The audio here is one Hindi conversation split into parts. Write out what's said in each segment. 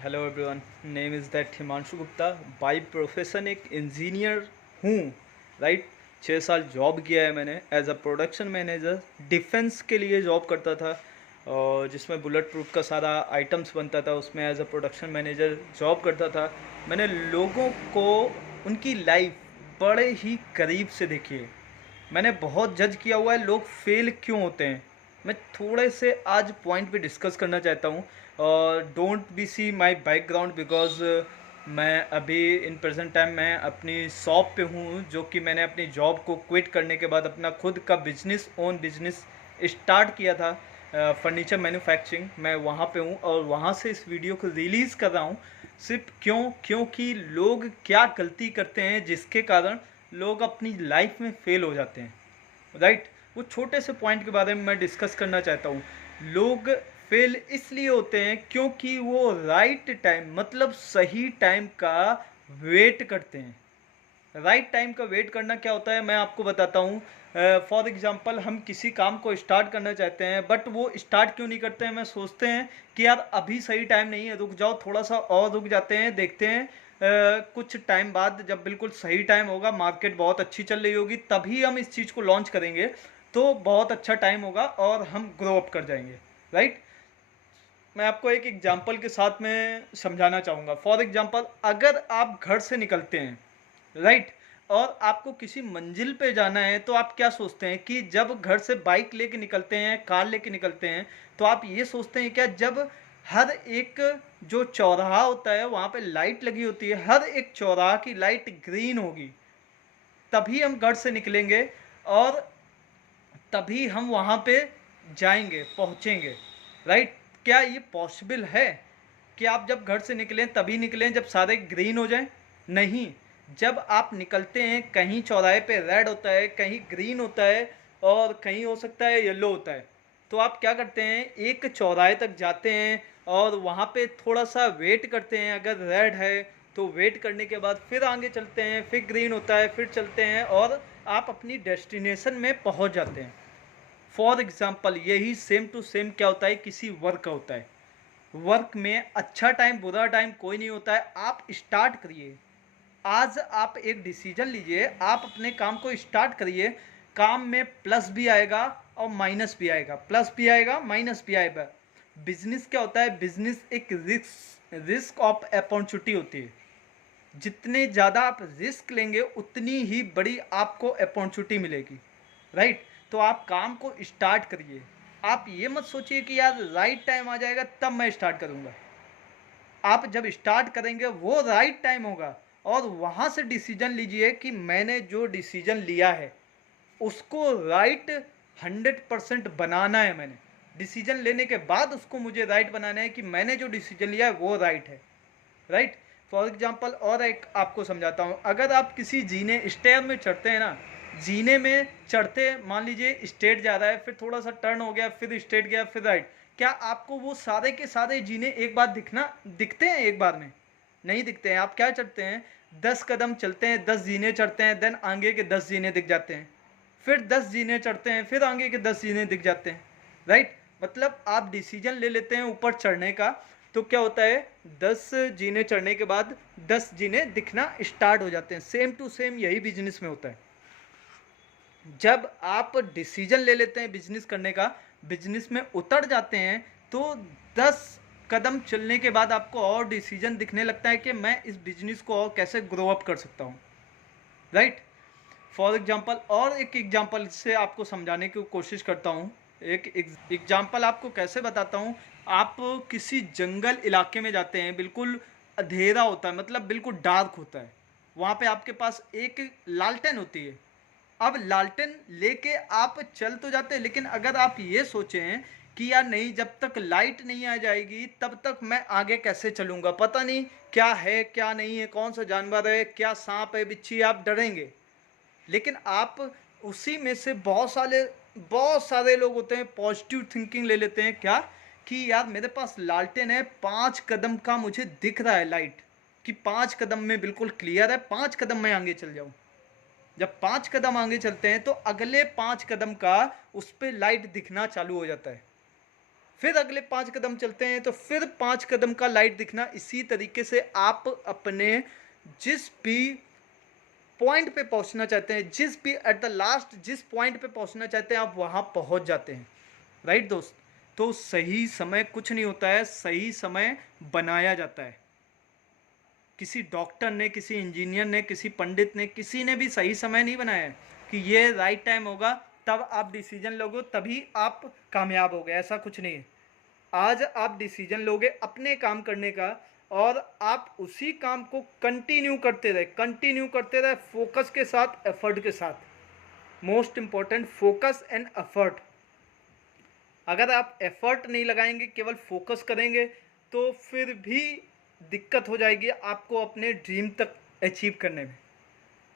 Hello everyone, name is that Himanshu Gupta. By profession एक इंजीनियर हूँ। राइट। 6 साल जॉब किया है मैंने as a production manager. Defence के लिए जॉब करता था और जिसमें बुलेट प्रूफ का सारा आइटम्स बनता था, उसमें as a production manager job करता था। मैंने लोगों को उनकी लाइफ बड़े ही करीब से देखी है। मैंने बहुत जज किया हुआ है लोग फेल क्यों होते हैं। मैं थोड़े से आज पॉइंट पे डिस्कस करना चाहता हूँ। और don't be see my background because मैं अभी इन प्रेजेंट टाइम मैं अपनी शॉप पे हूँ, जो कि मैंने अपनी जॉब को क्विट करने के बाद अपना खुद का बिजनेस ओन बिजनेस स्टार्ट किया था। फर्नीचर मैन्युफैक्चरिंग मैं वहाँ पे हूँ और वहाँ से इस वीडियो को रिलीज़ कर रहा हूँ। सिर्फ क्योंकि लोग क्या गलती करते हैं जिसके कारण लोग अपनी लाइफ में फेल हो जाते हैं। राइट। वो छोटे से पॉइंट के बारे में मैं डिस्कस करना चाहता हूँ। लोग फेल इसलिए होते हैं क्योंकि वो राइट टाइम मतलब सही टाइम का वेट करते हैं। राइट टाइम का वेट करना क्या होता है मैं आपको बताता हूँ। फॉर एग्जांपल हम किसी काम को स्टार्ट करना चाहते हैं बट वो स्टार्ट क्यों नहीं करते हैं। मैं सोचते हैं कि यार अभी सही टाइम नहीं है, रुक जाओ थोड़ा सा और रुक जाते हैं, देखते हैं कुछ टाइम बाद जब बिल्कुल सही टाइम होगा, मार्केट बहुत अच्छी चल रही होगी, तभी हम इस चीज़ को लॉन्च करेंगे तो बहुत अच्छा टाइम होगा और हम ग्रो अप कर जाएंगे। राइट। मैं आपको एक एग्जांपल के साथ में समझाना चाहूँगा। फॉर एग्जांपल अगर आप घर से निकलते हैं, राइट, और आपको किसी मंजिल पे जाना है तो आप क्या सोचते हैं कि जब घर से बाइक लेके निकलते हैं, कार लेके निकलते हैं, तो आप ये सोचते हैं क्या जब हर एक जो चौराहा होता है वहाँ पे लाइट लगी होती है, हर एक चौराहा की लाइट ग्रीन होगी, तभी हम घर से निकलेंगे और तभी हम वहाँ पे जाएंगे, पहुँचेंगे। राइट। क्या ये पॉसिबल है कि आप जब घर से निकलें तभी निकलें जब सारे ग्रीन हो जाएं? नहीं। जब आप निकलते हैं कहीं चौराहे पे रेड होता है, कहीं ग्रीन होता है और कहीं हो सकता है येलो होता है, तो आप क्या करते हैं एक चौराहे तक जाते हैं और वहाँ पे थोड़ा सा वेट करते हैं। अगर रेड है तो वेट करने के बाद फिर आगे चलते हैं, फिर ग्रीन होता है, फिर चलते हैं और आप अपनी डेस्टिनेशन में पहुँच जाते हैं। फॉर एग्जाम्पल यही सेम टू सेम क्या होता है किसी वर्क का होता है। वर्क में अच्छा टाइम बुरा टाइम कोई नहीं होता है। आप स्टार्ट करिए। आज आप एक डिसीजन लीजिए, आप अपने काम को स्टार्ट करिए। काम में प्लस भी आएगा और माइनस भी आएगा, प्लस भी आएगा माइनस भी आएगा। बिजनेस क्या होता है, बिजनेस एक रिस्क ऑफ अपॉर्चुनिटी होती है। जितने ज़्यादा आप रिस्क लेंगे उतनी ही बड़ी आपको अपॉर्चुनिटी मिलेगी। राइट। तो आप काम को स्टार्ट करिए। आप ये मत सोचिए कि यार राइट टाइम आ जाएगा तब मैं स्टार्ट करूँगा। आप जब स्टार्ट करेंगे वो राइट टाइम होगा और वहाँ से डिसीजन लीजिए कि मैंने जो डिसीजन लिया है उसको राइट 100% बनाना है। मैंने डिसीजन लेने के बाद उसको मुझे राइट बनाना है कि मैंने जो डिसीजन लिया है वो राइट है। राइट। फॉर एग्जाम्पल और एक आपको समझाता हूँ। अगर आप किसी जीने स्टेयर में चढ़ते हैं ना, जीने में चढ़ते मान लीजिए स्ट्रेट जा रहा है, फिर थोड़ा सा टर्न हो गया, फिर स्ट्रेट गया, फिर राइट, क्या आपको वो सारे के सारे जीने एक बार दिखते हैं एक बार में? नहीं दिखते हैं। आप क्या चढ़ते हैं, 10 कदम चलते हैं, 10 जीने चढ़ते हैं, देन आगे के 10 जीने दिख जाते हैं, फिर 10 जीने चढ़ते हैं, फिर आगे के 10 जीने दिख जाते हैं। राइट। मतलब आप डिसीजन ले लेते हैं ऊपर चढ़ने का, तो क्या होता है 10 जीने चढ़ने के बाद 10 जीने दिखना स्टार्ट हो जाते हैं। सेम टू सेम यही बिजनेस में होता है। जब आप डिसीजन ले लेते हैं बिजनेस करने का, बिजनेस में उतर जाते हैं, तो 10 कदम चलने के बाद आपको और डिसीजन दिखने लगता है कि मैं इस बिजनेस को और कैसे ग्रो अप कर सकता हूँ। राइट। फॉर एग्जाम्पल और एक एग्जाम्पल से आपको समझाने की कोशिश करता हूँ। एक एग्जाम्पल आपको कैसे बताता हूँ। आप किसी जंगल इलाके में जाते हैं, बिल्कुल अंधेरा होता है, मतलब बिल्कुल डार्क होता है। वहाँ पे आपके पास एक लालटेन होती है। अब लालटेन लेके आप चल तो जाते हैं, लेकिन अगर आप ये सोचें कि यार नहीं, जब तक लाइट नहीं आ जाएगी तब तक मैं आगे कैसे चलूँगा, पता नहीं क्या है क्या नहीं है, कौन सा जानवर है, क्या सांप है बिच्छी है, आप डरेंगे। लेकिन आप उसी में से बहुत सारे लोग होते हैं पॉजिटिव थिंकिंग ले लेते हैं, क्या कि यार मेरे पास लालटेन है, 5 कदम का मुझे दिख रहा है लाइट, कि 5 कदम में बिल्कुल क्लियर है, 5 कदम में आगे चल जाऊं। जब 5 कदम आगे चलते हैं तो अगले 5 कदम का उस पर लाइट दिखना चालू हो जाता है। फिर अगले 5 कदम चलते हैं तो फिर 5 कदम का लाइट दिखना। इसी तरीके से आप अपने जिस भी पॉइंट पे पहुंचना चाहते हैं, जिस भी एट द लास्ट जिस पॉइंट पे पहुंचना चाहते हैं, आप वहां पहुंच जाते हैं। राइट दोस्त? तो सही समय कुछ नहीं होता है, सही समय बनाया जाता है। किसी डॉक्टर ने, किसी इंजीनियर ने, किसी पंडित ने, किसी ने भी सही समय नहीं बनाया है कि ये राइट टाइम होगा तब आप डिसीजन लोगे तभी आप कामयाब हो गए, ऐसा कुछ नहीं है। आज आप डिसीजन लोगे अपने काम करने का और आप उसी काम को कंटिन्यू करते रहे फोकस के साथ, एफर्ट के साथ। Most important, focus and effort. अगर आप एफर्ट नहीं लगाएंगे, केवल फोकस करेंगे, तो फिर भी दिक्कत हो जाएगी आपको अपने ड्रीम तक अचीव करने में।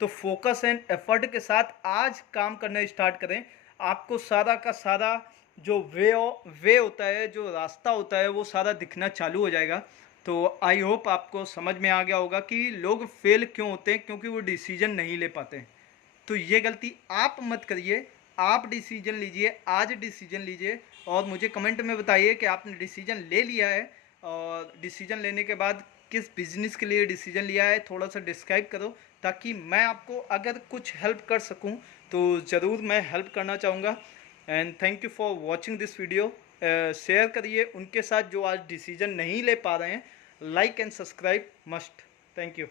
तो फोकस एंड एफर्ट के साथ आज काम करना स्टार्ट करें। आपको सारा का सारा जो वे होता है, जो रास्ता होता है, वो सारा दिखना चालू हो जाएगा। तो आई होप आपको समझ में आ गया होगा कि लोग फेल क्यों होते हैं, क्योंकि वो डिसीजन नहीं ले पाते हैं। तो ये गलती आप मत करिए, आप डिसीजन लीजिए, आज डिसीजन लीजिए और मुझे कमेंट में बताइए कि आपने डिसीजन ले लिया है, और डिसीजन लेने के बाद किस बिजनेस के लिए डिसीजन लिया है थोड़ा सा डिस्क्राइब करो, ताकि मैं आपको अगर कुछ हेल्प कर सकूं तो ज़रूर मैं हेल्प करना चाहूँगा। And thank you for watching this video. Share करिए उनके साथ जो आज डिसीजन नहीं ले पा रहे हैं। Like and subscribe must. Thank you.